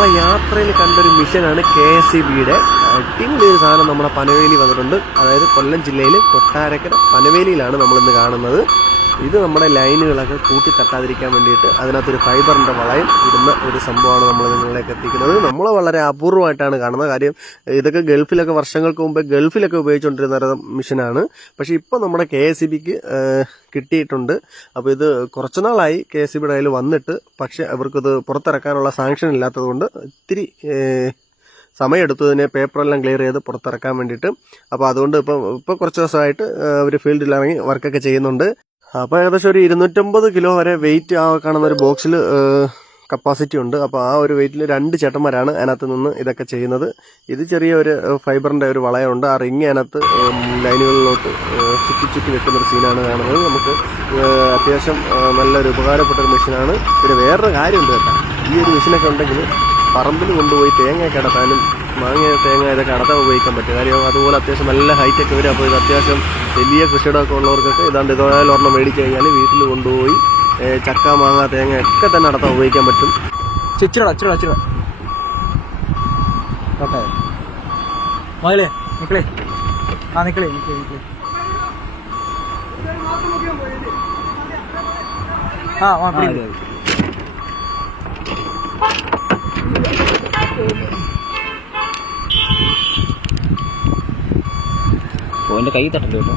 നമ്മളെ യാത്രയിൽ കണ്ടൊരു മിഷനാണ് KSEBയുടെ അടിപൊളി ഒരു സാധനം നമ്മുടെ പനവേലി വന്നിട്ടുണ്ട്. അതായത് കൊല്ലം ജില്ലയിൽ കൊട്ടാരക്കര പനവേലിയിലാണ് നമ്മളിന്ന് കാണുന്നത്. ഇത് നമ്മുടെ ലൈനുകളൊക്കെ കൂട്ടി തട്ടാതിരിക്കാൻ വേണ്ടിയിട്ട് അതിനകത്തൊരു ഫൈബറിൻ്റെ വളയം ഇടുന്ന ഒരു സംഭവമാണ് നമ്മൾ നിങ്ങളിലേക്ക് എത്തിക്കുന്നത്. നമ്മൾ വളരെ അപൂർവമായിട്ടാണ് കാണുന്നത്. കാര്യം ഇതൊക്കെ ഗൾഫിലൊക്കെ വർഷങ്ങൾക്ക് മുമ്പ് ഗൾഫിലൊക്കെ ഉപയോഗിച്ചുകൊണ്ടിരുന്ന ഒരു മിഷനാണ്. പക്ഷേ ഇപ്പോൾ നമ്മുടെ KSEBക്ക് കിട്ടിയിട്ടുണ്ട്. അപ്പോൾ ഇത് കുറച്ച് നാളായി KSEBയുടെ കയ്യിൽ വന്നിട്ട്, പക്ഷേ അവർക്കിത് പുറത്തിറക്കാനുള്ള സാങ്ഷൻ ഇല്ലാത്തതുകൊണ്ട് ഇത്തിരി സമയമെടുത്തതിനെ പേപ്പറെല്ലാം ക്ലിയർ ചെയ്ത് പുറത്തിറക്കാൻ വേണ്ടിയിട്ട്. അപ്പോൾ അതുകൊണ്ട് ഇപ്പോൾ കുറച്ച് ദിവസമായിട്ട് അവർ ഫീൽഡിലിറങ്ങി വർക്കൊക്കെ ചെയ്യുന്നുണ്ട്. അപ്പോൾ ഏകദേശം ഒരു 250 കിലോ വരെ വെയിറ്റ് കാണുന്ന ഒരു ബോക്സിൽ കപ്പാസിറ്റി ഉണ്ട്. അപ്പോൾ ആ ഒരു വെയിറ്റിൽ 2 ചേട്ടന്മാരാണ് അതിനകത്ത് നിന്ന് ഇതൊക്കെ ചെയ്യുന്നത്. ഇത് ചെറിയൊരു ഫൈബറിൻ്റെ ഒരു വളയമുണ്ട്. ആ റിങ് അതിനകത്ത് ലൈനുകളിലോട്ട് ചുറ്റി വെക്കുന്നൊരു സീനാണ് കാണുന്നത്. നമുക്ക് അത്യാവശ്യം നല്ലൊരു ഉപകാരപ്പെട്ടൊരു മെഷീനാണ്. പിന്നെ വേറൊരു കാര്യമുണ്ട് കേട്ടോ, ഈ ഒരു മെഷീനൊക്കെ ഉണ്ടെങ്കിൽ പറമ്പിൽ കൊണ്ടുപോയി തേങ്ങയൊക്കെ അടത്താനും തേങ്ങ ഇതൊക്കെ അടത്താൻ ഉപയോഗിക്കാൻ പറ്റും. കാര്യം അതുപോലെ അത്യാവശ്യം നല്ല ഹൈറ്റൊക്കെ വരും. അപ്പോൾ ഇത് അത്യാവശ്യം വലിയ കൃഷിയിടമൊക്കെ ഉള്ളവർക്കൊക്കെ ഇതാണ്ട് ഇതുപോലെ ഒരെണ്ണം മേടിച്ച് കഴിഞ്ഞാൽ വീട്ടിൽ കൊണ്ടുപോയി ചക്ക, മാങ്ങ, തേങ്ങ ഒക്കെ തന്നെ അടത്താൻ ഉപയോഗിക്കാൻ പറ്റും. ഓക്കെ മകളെ നിക്കളേ നിക്കളേ എൻ്റെ കൈ തട്ടല്ലോ കേട്ടോ.